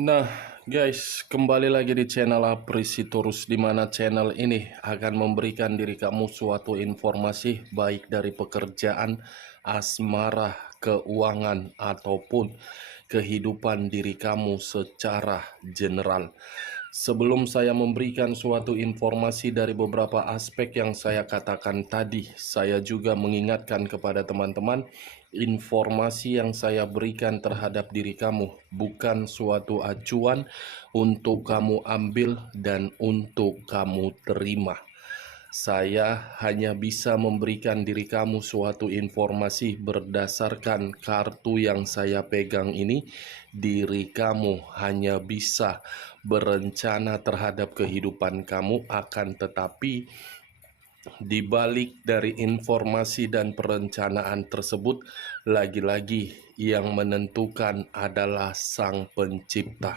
Nah, guys, kembali lagi di channel Aprisitorus, di mana channel ini akan memberikan diri kamu suatu informasi baik dari pekerjaan, asmara, keuangan, ataupun kehidupan diri kamu secara general. Sebelum saya memberikan suatu informasi dari beberapa aspek yang saya katakan tadi, saya juga mengingatkan kepada teman-teman, informasi yang saya berikan terhadap diri kamu bukan suatu acuan untuk kamu ambil dan untuk kamu terima. Saya hanya bisa memberikan diri kamu suatu informasi berdasarkan kartu yang saya pegang ini. Diri kamu hanya bisa berencana terhadap kehidupan kamu, akan tetapi di balik dari informasi dan perencanaan tersebut, lagi-lagi yang menentukan adalah Sang Pencipta.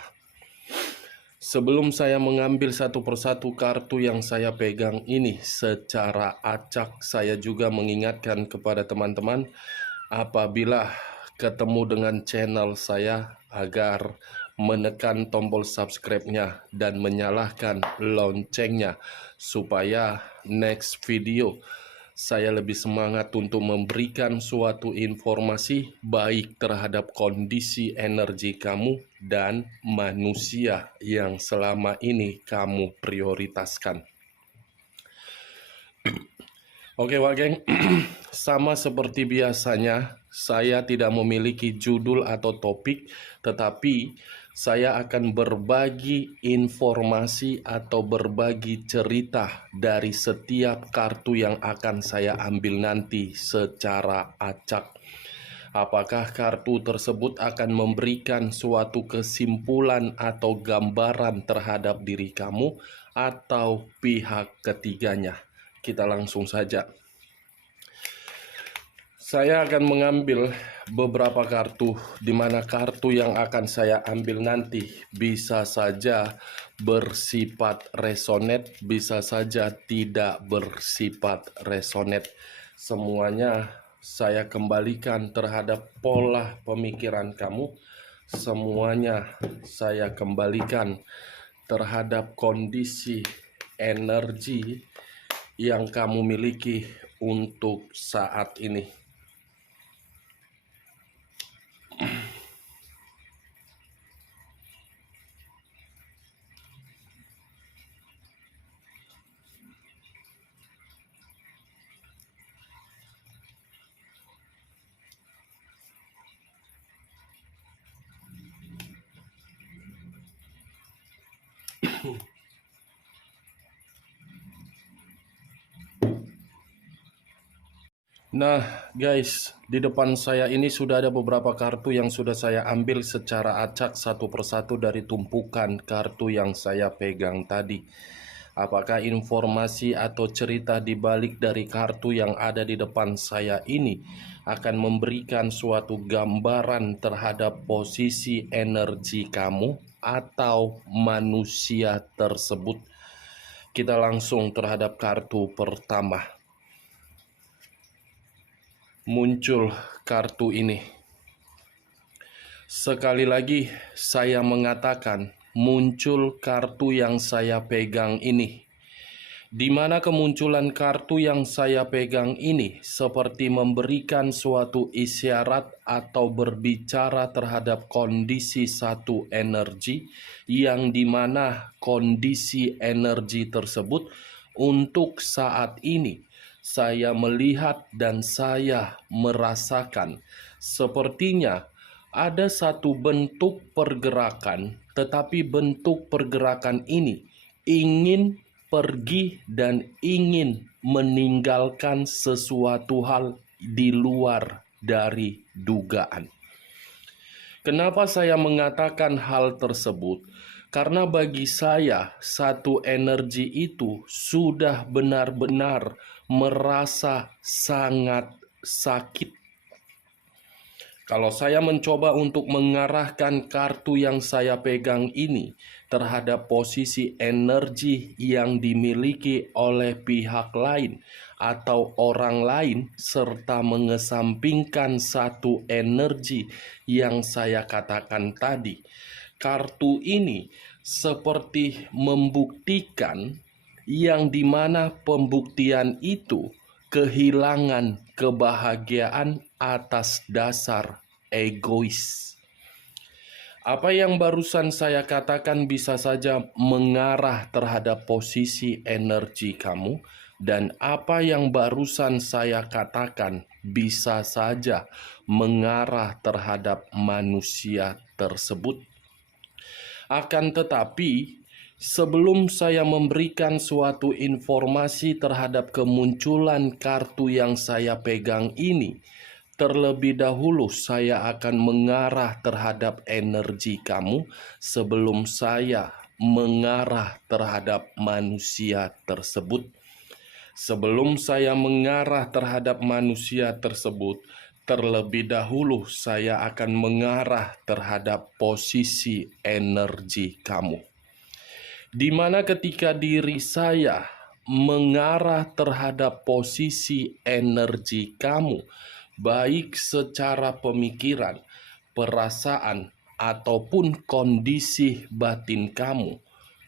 Sebelum saya mengambil satu persatu kartu yang saya pegang ini secara acak, saya juga mengingatkan kepada teman-teman apabila ketemu dengan channel saya agar menekan tombol subscribe-nya dan menyalakan loncengnya supaya next video saya lebih semangat untuk memberikan suatu informasi baik terhadap kondisi energi kamu dan manusia yang selama ini kamu prioritaskan. Oke, Wak Geng, sama seperti biasanya, saya tidak memiliki judul atau topik, tetapi saya akan berbagi informasi atau berbagi cerita dari setiap kartu yang akan saya ambil nanti secara acak. Apakah kartu tersebut akan memberikan suatu kesimpulan atau gambaran terhadap diri kamu atau pihak ketiganya? Kita langsung saja. Saya akan mengambil beberapa kartu, di mana kartu yang akan saya ambil nanti bisa saja bersifat resonate, bisa saja tidak bersifat resonate. Semuanya saya kembalikan terhadap pola pemikiran kamu. Semuanya saya kembalikan terhadap kondisi energi yang kamu miliki untuk saat ini. Nah, guys, di depan saya ini sudah ada beberapa kartu yang sudah saya ambil secara acak satu persatu dari tumpukan kartu yang saya pegang tadi. Apakah informasi atau cerita di balik dari kartu yang ada di depan saya ini akan memberikan suatu gambaran terhadap posisi energi kamu atau manusia tersebut? Kita langsung terhadap kartu pertama. Muncul kartu ini. Sekali lagi saya mengatakan, muncul kartu yang saya pegang ini. Di mana kemunculan kartu yang saya pegang ini seperti memberikan suatu isyarat atau berbicara terhadap kondisi satu energi, yang dimana kondisi energi tersebut untuk saat ini saya melihat dan saya merasakan sepertinya ada satu bentuk pergerakan, tetapi bentuk pergerakan ini ingin pergi dan ingin meninggalkan sesuatu hal di luar dari dugaan. Kenapa saya mengatakan hal tersebut? Karena bagi saya, satu energi itu sudah benar-benar merasa sangat sakit. Kalau saya mencoba untuk mengarahkan kartu yang saya pegang ini terhadap posisi energi yang dimiliki oleh pihak lain atau orang lain, serta mengesampingkan satu energi yang saya katakan tadi, kartu ini seperti membuktikan yang dimana pembuktian itu kehilangan kebahagiaan atas dasar egois. Apa yang barusan saya katakan bisa saja mengarah terhadap posisi energi kamu, dan apa yang barusan saya katakan bisa saja mengarah terhadap manusia tersebut. Akan tetapi, sebelum saya memberikan suatu informasi terhadap kemunculan kartu yang saya pegang ini, terlebih dahulu saya akan mengarah terhadap energi kamu sebelum saya mengarah terhadap manusia tersebut. Sebelum saya mengarah terhadap manusia tersebut, terlebih dahulu saya akan mengarah terhadap posisi energi kamu. Di mana ketika diri saya mengarah terhadap posisi energi kamu, baik secara pemikiran, perasaan, ataupun kondisi batin kamu,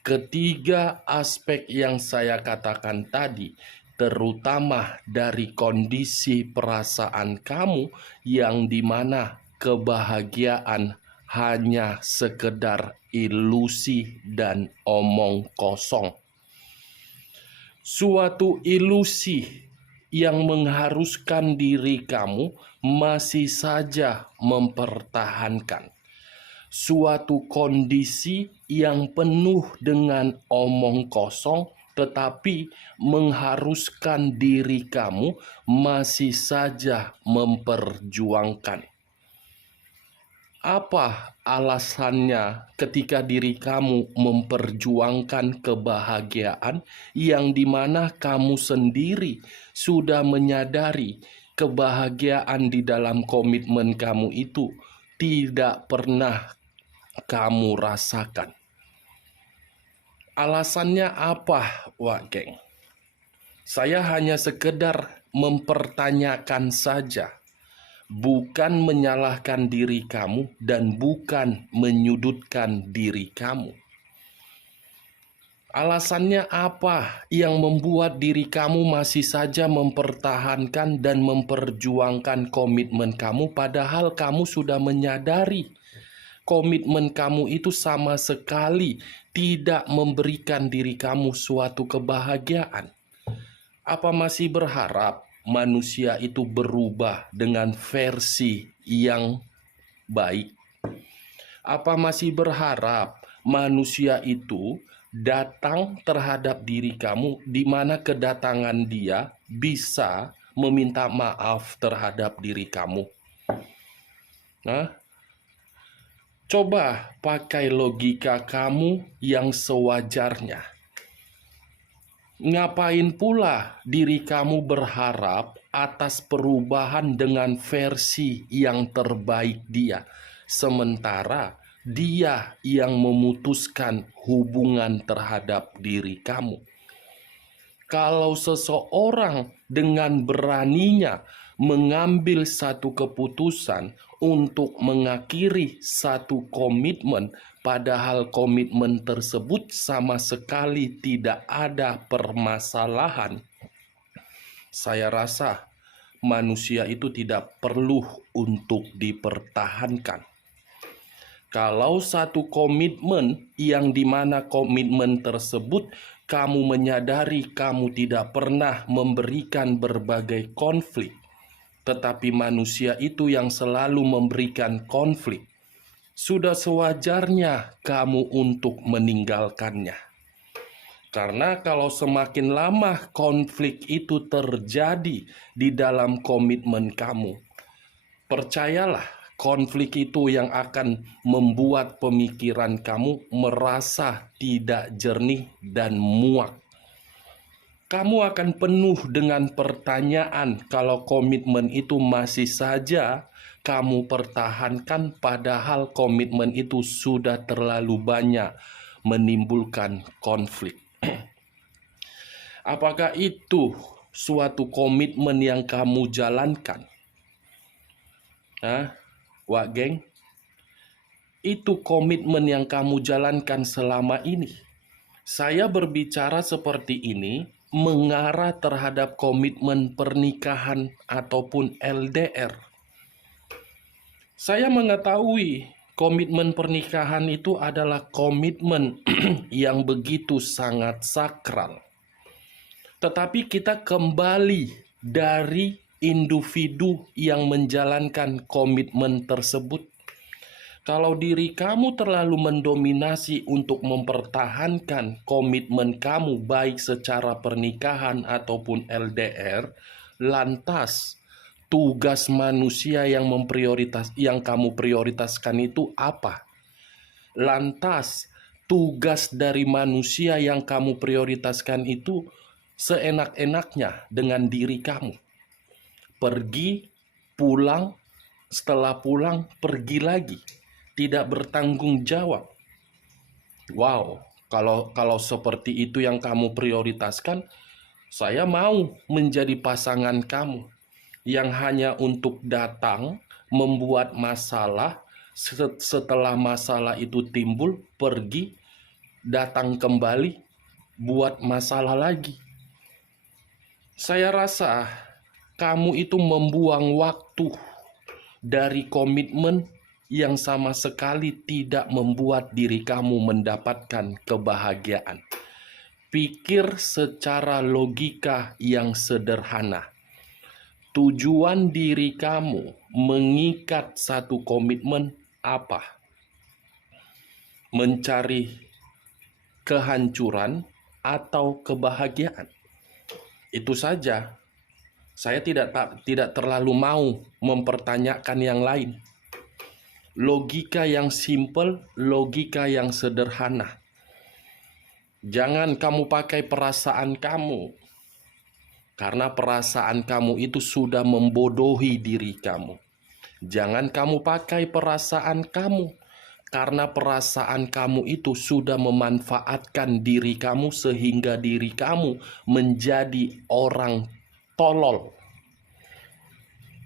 ketiga aspek yang saya katakan tadi, terutama dari kondisi perasaan kamu yang dimana kebahagiaan hanya sekedar ilusi dan omong kosong. Suatu ilusi yang mengharuskan diri kamu masih saja mempertahankan suatu kondisi yang penuh dengan omong kosong, tetapi mengharuskan diri kamu masih saja memperjuangkan. Apa alasannya ketika diri kamu memperjuangkan kebahagiaan yang dimana kamu sendiri sudah menyadari kebahagiaan di dalam komitmen kamu itu tidak pernah kamu rasakan? Alasannya apa, Wak Geng? Saya hanya sekedar mempertanyakan saja, bukan menyalahkan diri kamu dan bukan menyudutkan diri kamu. Alasannya apa yang membuat diri kamu masih saja mempertahankan dan memperjuangkan komitmen kamu, padahal kamu sudah menyadari komitmen kamu itu sama sekali tidak memberikan diri kamu suatu kebahagiaan? Apa masih berharap manusia itu berubah dengan versi yang baik? Apa masih berharap manusia itu datang terhadap diri kamu, di mana kedatangan dia bisa meminta maaf terhadap diri kamu? Nah, coba pakai logika kamu yang sewajarnya. Ngapain pula diri kamu berharap atas perubahan dengan versi yang terbaik dia, sementara dia yang memutuskan hubungan terhadap diri kamu? Kalau seseorang dengan beraninya mengambil satu keputusan untuk mengakhiri satu komitmen, padahal komitmen tersebut sama sekali tidak ada permasalahan, saya rasa manusia itu tidak perlu untuk dipertahankan. Kalau satu komitmen yang dimana komitmen tersebut kamu menyadari kamu tidak pernah memberikan berbagai konflik, tetapi manusia itu yang selalu memberikan konflik, sudah sewajarnya kamu untuk meninggalkannya. Karena kalau semakin lama konflik itu terjadi di dalam komitmen kamu, percayalah, konflik itu yang akan membuat pemikiran kamu merasa tidak jernih dan muak. Kamu akan penuh dengan pertanyaan kalau komitmen itu masih saja kamu pertahankan, padahal komitmen itu sudah terlalu banyak menimbulkan konflik. Apakah itu suatu komitmen yang kamu jalankan? Wak Geng, itu komitmen yang kamu jalankan selama ini? Saya berbicara seperti ini mengarah terhadap komitmen pernikahan ataupun LDR. Saya mengetahui komitmen pernikahan itu adalah komitmen yang begitu sangat sakral. Tetapi kita kembali dari individu yang menjalankan komitmen tersebut. Kalau diri kamu terlalu mendominasi untuk mempertahankan komitmen kamu baik secara pernikahan ataupun LDR, lantas tugas manusia yang kamu prioritaskan itu apa? Lantas tugas dari manusia yang kamu prioritaskan itu seenak-enaknya dengan diri kamu. Pergi, pulang, setelah pulang pergi lagi. Tidak bertanggung jawab. Wow, kalau seperti itu yang kamu prioritaskan, saya mau menjadi pasangan kamu yang hanya untuk datang membuat masalah, setelah masalah itu timbul, pergi, datang kembali, buat masalah lagi. Saya rasa kamu itu membuang waktu dari komitmen yang sama sekali tidak membuat diri kamu mendapatkan kebahagiaan. Pikir secara logika yang sederhana. Tujuan diri kamu mengikat satu komitmen apa? Mencari kehancuran atau kebahagiaan? Itu saja. Saya tidak terlalu mau mempertanyakan yang lain. Logika yang simpel, logika yang sederhana. Jangan kamu pakai perasaan kamu, karena perasaan kamu itu sudah membodohi diri kamu. Jangan kamu pakai perasaan kamu, karena perasaan kamu itu sudah memanfaatkan diri kamu sehingga diri kamu menjadi orang tolol.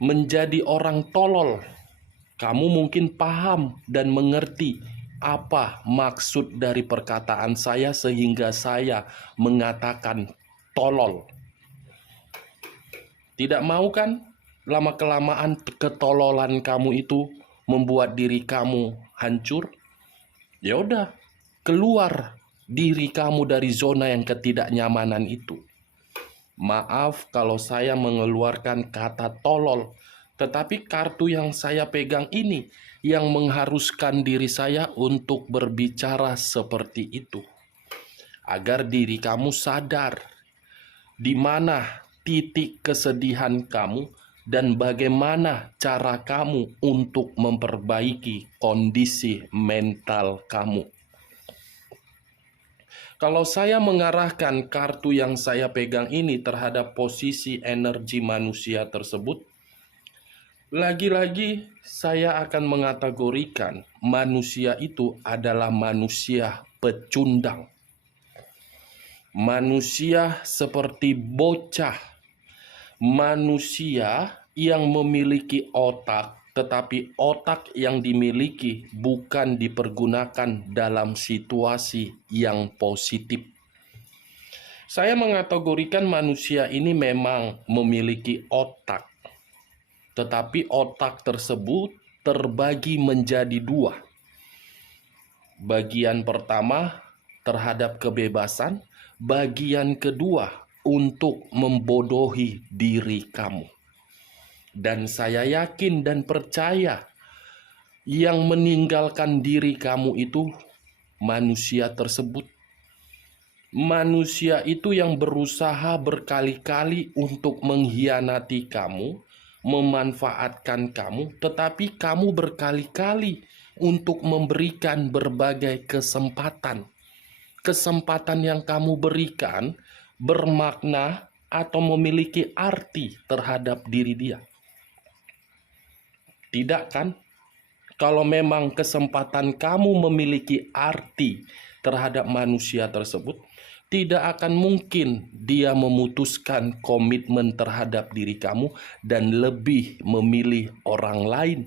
Menjadi orang tolol. Kamu mungkin paham dan mengerti apa maksud dari perkataan saya sehingga saya mengatakan tolol. Tidak mau kan? Lama-kelamaan ketololan kamu itu membuat diri kamu hancur. Ya udah, keluar diri kamu dari zona yang ketidaknyamanan itu. Maaf kalau saya mengeluarkan kata tolol, tetapi kartu yang saya pegang ini yang mengharuskan diri saya untuk berbicara seperti itu. Agar diri kamu sadar di mana titik kesedihan kamu dan bagaimana cara kamu untuk memperbaiki kondisi mental kamu. Kalau saya mengarahkan kartu yang saya pegang ini terhadap posisi energi manusia tersebut, lagi-lagi saya akan mengategorikan manusia itu adalah manusia pecundang. Manusia seperti bocah. Manusia yang memiliki otak, tetapi otak yang dimiliki bukan dipergunakan dalam situasi yang positif. Saya mengategorikan manusia ini memang memiliki otak. Tetapi otak tersebut terbagi menjadi dua. Bagian pertama terhadap kebebasan, bagian kedua untuk membodohi diri kamu. Dan saya yakin dan percaya yang meninggalkan diri kamu itu manusia tersebut. Manusia itu yang berusaha berkali-kali untuk mengkhianati kamu, memanfaatkan kamu, tetapi kamu berkali-kali untuk memberikan berbagai kesempatan. Kesempatan yang kamu berikan bermakna atau memiliki arti terhadap diri dia. Tidak kan? Kalau memang kesempatan kamu memiliki arti terhadap manusia tersebut, tidak akan mungkin dia memutuskan komitmen terhadap diri kamu dan lebih memilih orang lain.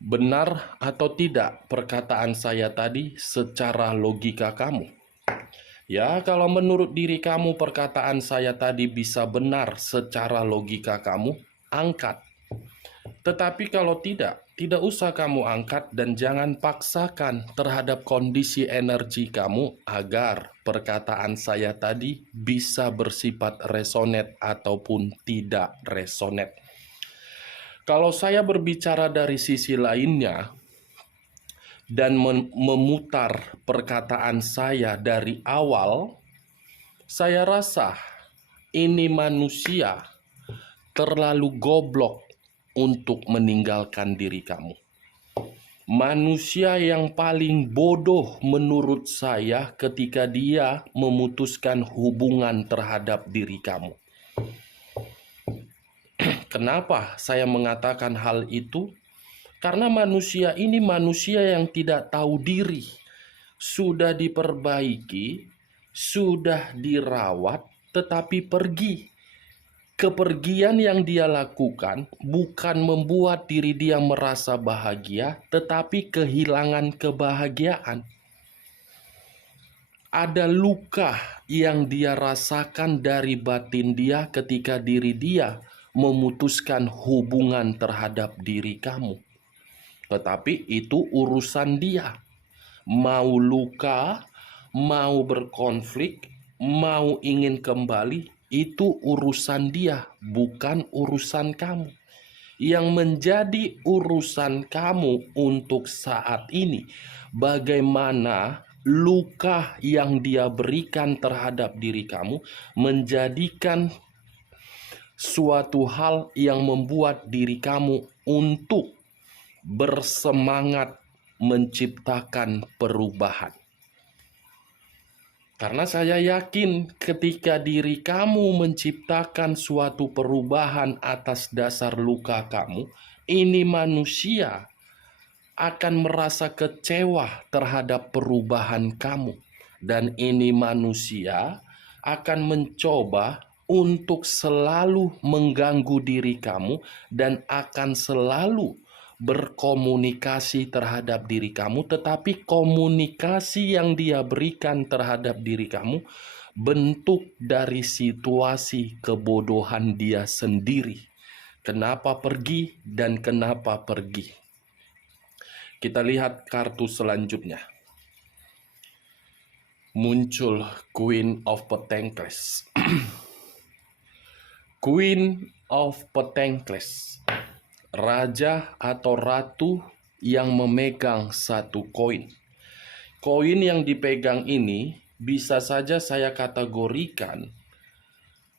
Benar atau tidak perkataan saya tadi secara logika kamu? Ya, kalau menurut diri kamu perkataan saya tadi bisa benar secara logika kamu, angkat. Tetapi kalau tidak, tidak usah kamu angkat dan jangan paksakan terhadap kondisi energi kamu agar perkataan saya tadi bisa bersifat resonate ataupun tidak resonate. Kalau saya berbicara dari sisi lainnya dan memutar perkataan saya dari awal, saya rasa ini manusia terlalu goblok untuk meninggalkan diri kamu. Manusia yang paling bodoh menurut saya ketika dia memutuskan hubungan terhadap diri kamu. Kenapa saya mengatakan hal itu? Karena manusia ini manusia yang tidak tahu diri. Sudah diperbaiki, sudah dirawat, tetapi pergi. Kepergian yang dia lakukan bukan membuat diri dia merasa bahagia, tetapi kehilangan kebahagiaan. Ada luka yang dia rasakan dari batin dia ketika diri dia memutuskan hubungan terhadap diri kamu. Tetapi itu urusan dia. Mau luka, mau berkonflik, mau ingin kembali, itu urusan dia, bukan urusan kamu. Yang menjadi urusan kamu untuk saat ini, bagaimana luka yang dia berikan terhadap diri kamu menjadikan suatu hal yang membuat diri kamu untuk bersemangat menciptakan perubahan. Karena saya yakin ketika diri kamu menciptakan suatu perubahan atas dasar luka kamu, ini manusia akan merasa kecewa terhadap perubahan kamu. Dan ini manusia akan mencoba untuk selalu mengganggu diri kamu dan akan selalu berkomunikasi terhadap diri kamu, tetapi komunikasi yang dia berikan terhadap diri kamu bentuk dari situasi kebodohan dia sendiri. Kenapa pergi dan kenapa pergi? Kita lihat kartu selanjutnya. Muncul Queen of Pentacles. Queen of Pentacles, raja atau ratu yang memegang satu koin. Koin yang dipegang ini bisa saja saya kategorikan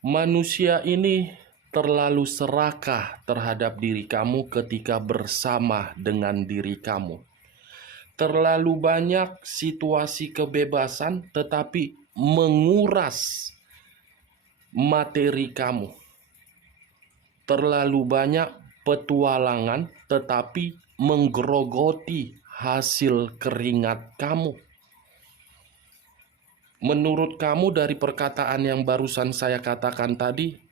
manusia ini terlalu serakah terhadap diri kamu ketika bersama dengan diri kamu. Terlalu banyak situasi kebebasan tetapi menguras materi kamu. Terlalu banyak petualangan tetapi menggerogoti hasil keringat kamu. Menurut kamu dari perkataan yang barusan saya katakan tadi,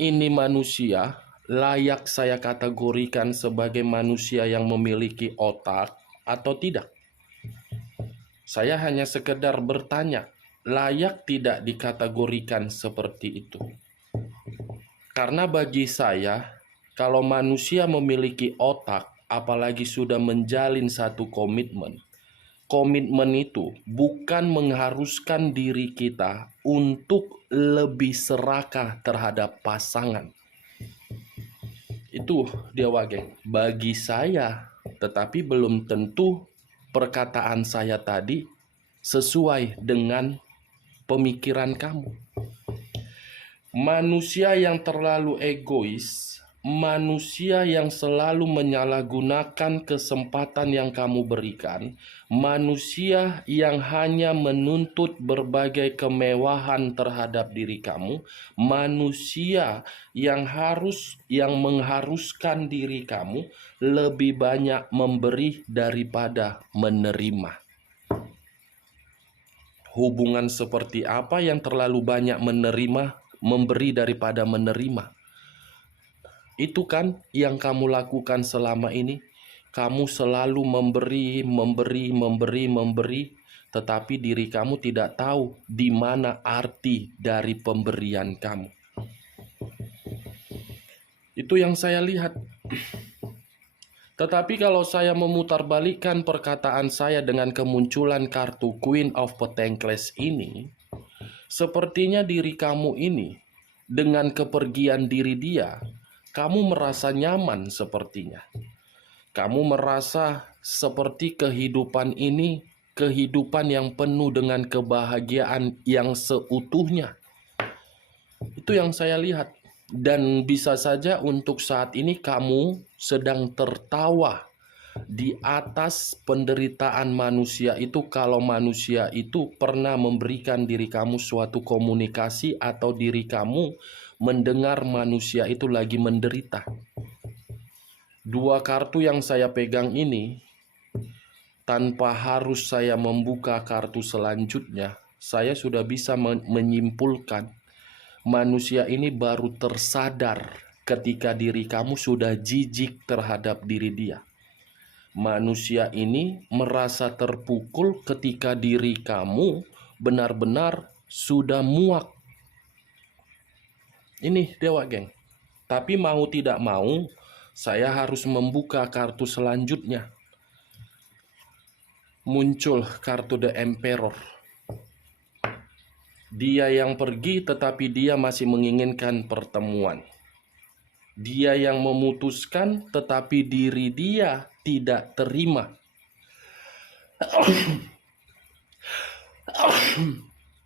ini manusia layak saya kategorikan sebagai manusia yang memiliki otak atau tidak? Saya hanya sekedar bertanya, layak tidak dikategorikan seperti itu? Karena bagi saya, kalau manusia memiliki otak, apalagi sudah menjalin satu komitmen, komitmen itu bukan mengharuskan diri kita untuk lebih serakah terhadap pasangan. Itu dia wage. Bagi saya, tetapi belum tentu perkataan saya tadi sesuai dengan pemikiran kamu. Manusia yang terlalu egois, manusia yang selalu menyalahgunakan kesempatan yang kamu berikan, manusia yang hanya menuntut berbagai kemewahan terhadap diri kamu, manusia yang mengharuskan diri kamu lebih banyak memberi daripada menerima. Hubungan seperti apa yang terlalu banyak memberi daripada menerima? Itu kan yang kamu lakukan selama ini. kamu selalu memberi, tetapi diri kamu tidak tahu di mana arti dari pemberian kamu. Itu yang saya lihat. Tetapi kalau saya memutarbalikkan perkataan saya dengan kemunculan kartu Queen of Pentacles ini, sepertinya diri kamu ini, dengan kepergian diri dia, kamu merasa nyaman sepertinya. Kamu merasa seperti kehidupan ini, kehidupan yang penuh dengan kebahagiaan yang seutuhnya. Itu yang saya lihat. Dan bisa saja untuk saat ini kamu sedang tertawa di atas penderitaan manusia itu, kalau manusia itu pernah memberikan diri kamu suatu komunikasi atau diri kamu mendengar manusia itu lagi menderita. Dua kartu yang saya pegang ini, tanpa harus saya membuka kartu selanjutnya, saya sudah bisa menyimpulkan manusia ini baru tersadar ketika diri kamu sudah jijik terhadap diri dia. Manusia ini merasa terpukul ketika diri kamu benar-benar sudah muak. Ini dewa, geng. Tapi mau tidak mau, saya harus membuka kartu selanjutnya. Muncul kartu The Emperor. Dia yang pergi tetapi dia masih menginginkan pertemuan. Dia yang memutuskan tetapi diri dia tidak terima.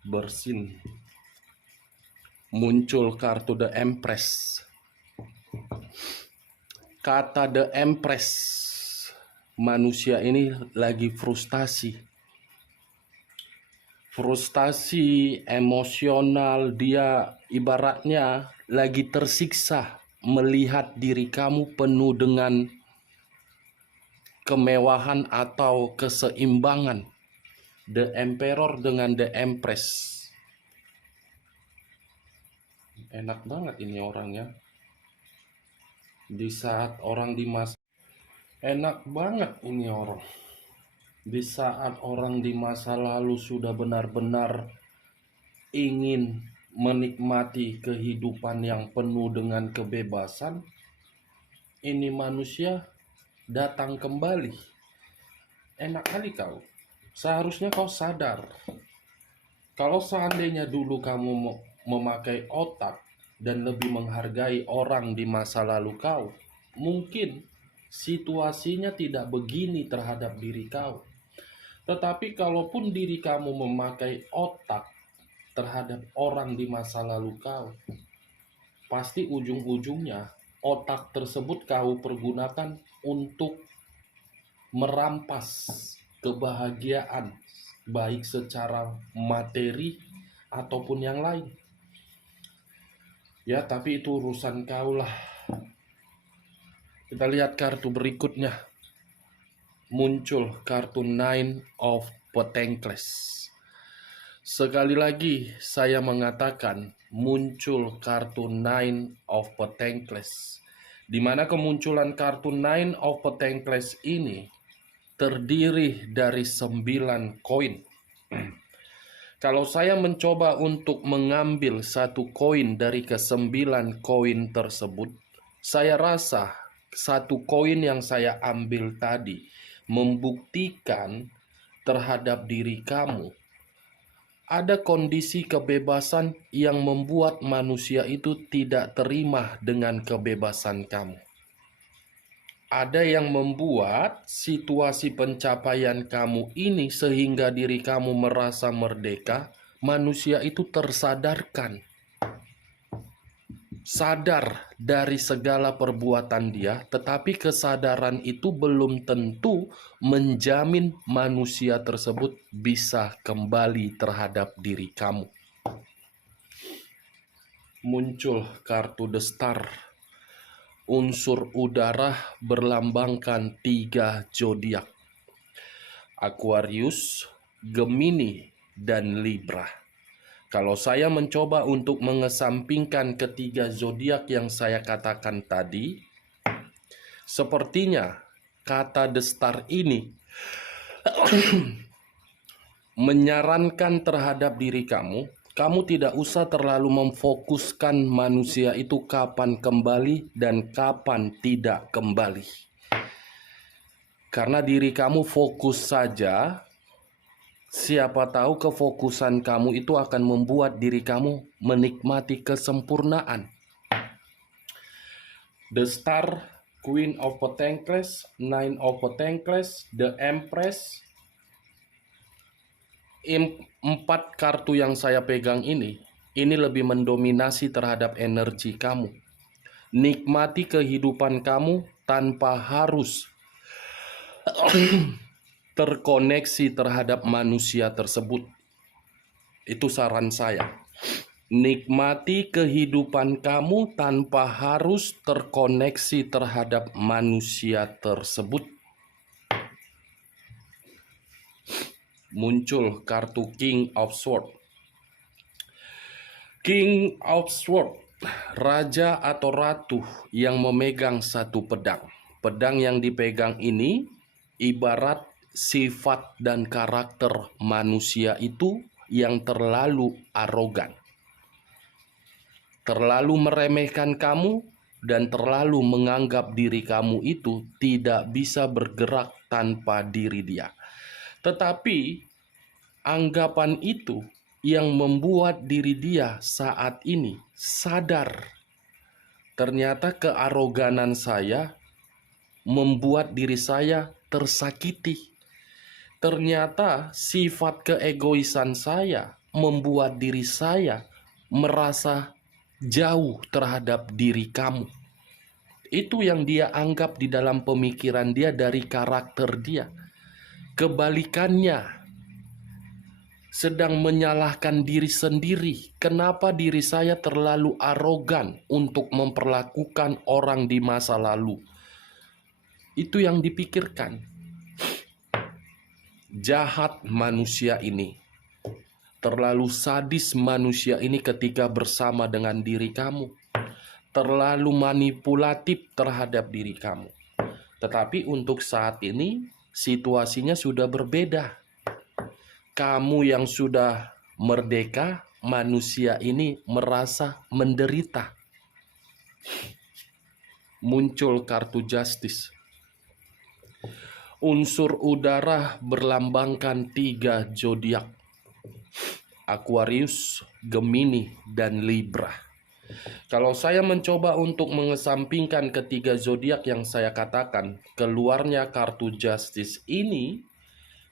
Bersin. Muncul kartu The Empress. Kata The Empress, manusia ini lagi frustasi. Frustasi emosional, dia ibaratnya lagi tersiksa melihat diri kamu penuh dengan kemewahan atau keseimbangan. The Emperor dengan The Empress. Enak banget ini orangnya. Di saat orang di masa, enak banget ini orang. Di saat orang di masa lalu sudah benar-benar ingin menikmati kehidupan yang penuh dengan kebebasan, ini manusia datang kembali. Enak kali kau. Seharusnya kau sadar. Kalau seandainya dulu kamu memakai otak dan lebih menghargai orang di masa lalu kau, mungkin situasinya tidak begini terhadap diri kau. Tetapi kalaupun diri kamu memakai otak terhadap orang di masa lalu kau, pasti ujung-ujungnya otak tersebut kau pergunakan untuk merampas kebahagiaan, baik secara materi ataupun yang lain. Ya, tapi itu urusan kau lah. Kita lihat kartu berikutnya. Muncul kartu Nine of Pentacles. Sekali lagi saya mengatakan muncul kartu Nine of Pentacles, di mana kemunculan kartu Nine of Pentacles ini terdiri dari 9 koin. Kalau saya mencoba untuk mengambil satu koin dari ke-9 koin tersebut, saya rasa satu koin yang saya ambil tadi membuktikan terhadap diri kamu ada kondisi kebebasan yang membuat manusia itu tidak terima dengan kebebasan kamu. Ada yang membuat situasi pencapaian kamu ini sehingga diri kamu merasa merdeka, manusia itu tersadarkan. Sadar dari segala perbuatan dia, tetapi kesadaran itu belum tentu menjamin manusia tersebut bisa kembali terhadap diri kamu. Muncul kartu The Star. Unsur udara berlambangkan 3 zodiak: Aquarius, Gemini, dan Libra. Kalau saya mencoba untuk mengesampingkan ketiga zodiak yang saya katakan tadi, sepertinya kata The Star ini menyarankan terhadap diri kamu, kamu tidak usah terlalu memfokuskan manusia itu kapan kembali dan kapan tidak kembali. Karena diri kamu fokus saja, siapa tahu kefokusan kamu itu akan membuat diri kamu menikmati kesempurnaan. The Star, Queen of Pentacles, Nine of Pentacles, The Empress. 4 kartu yang saya pegang ini lebih mendominasi terhadap energi kamu. Nikmati kehidupan kamu tanpa harus terkoneksi terhadap manusia tersebut. Itu saran saya. Nikmati kehidupan kamu tanpa harus terkoneksi terhadap manusia tersebut. Muncul kartu King of Swords. King of Swords, raja atau ratu yang memegang satu pedang. Pedang yang dipegang ini ibarat sifat dan karakter manusia itu yang terlalu arogan, terlalu meremehkan kamu, dan terlalu menganggap diri kamu itu tidak bisa bergerak tanpa diri dia. Tetapi anggapan itu yang membuat diri dia saat ini sadar, ternyata kearoganan saya membuat diri saya tersakiti. Ternyata sifat keegoisan saya membuat diri saya merasa jauh terhadap diri kamu. Itu yang dia anggap di dalam pemikiran dia dari karakter dia. Kebalikannya, sedang menyalahkan diri sendiri. Kenapa diri saya terlalu arogan untuk memperlakukan orang di masa lalu? Itu yang dipikirkan. Jahat manusia ini. Terlalu sadis manusia ini ketika bersama dengan diri kamu. Terlalu manipulatif terhadap diri kamu. Tetapi untuk saat ini situasinya sudah berbeda. Kamu yang sudah merdeka, manusia ini merasa menderita. Muncul kartu Justice. Unsur udara berlambangkan 3 zodiak. Aquarius, Gemini, dan Libra. Kalau saya mencoba untuk mengesampingkan ketiga zodiak yang saya katakan, keluarnya kartu Justice ini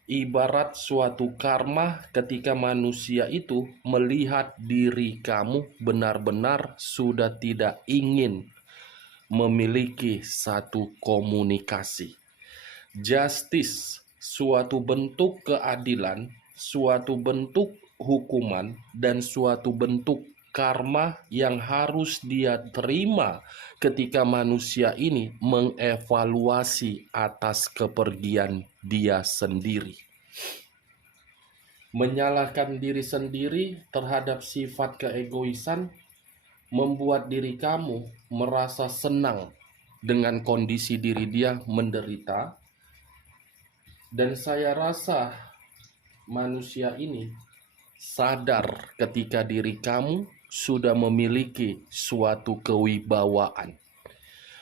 ibarat suatu karma ketika manusia itu melihat diri kamu benar-benar sudah tidak ingin memiliki satu komunikasi. Justice, suatu bentuk keadilan, suatu bentuk hukuman, dan suatu bentuk karma yang harus dia terima ketika manusia ini mengevaluasi atas kepergian dia sendiri. Menyalahkan diri sendiri terhadap sifat keegoisan membuat diri kamu merasa senang dengan kondisi diri dia menderita. Dan saya rasa manusia ini sadar ketika diri kamu sudah memiliki suatu kewibawaan.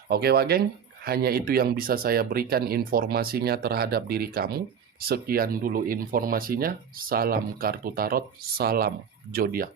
Oke Wageng, hanya itu yang bisa saya berikan informasinya terhadap diri kamu. Sekian dulu informasinya. Salam kartu tarot, salam zodiak.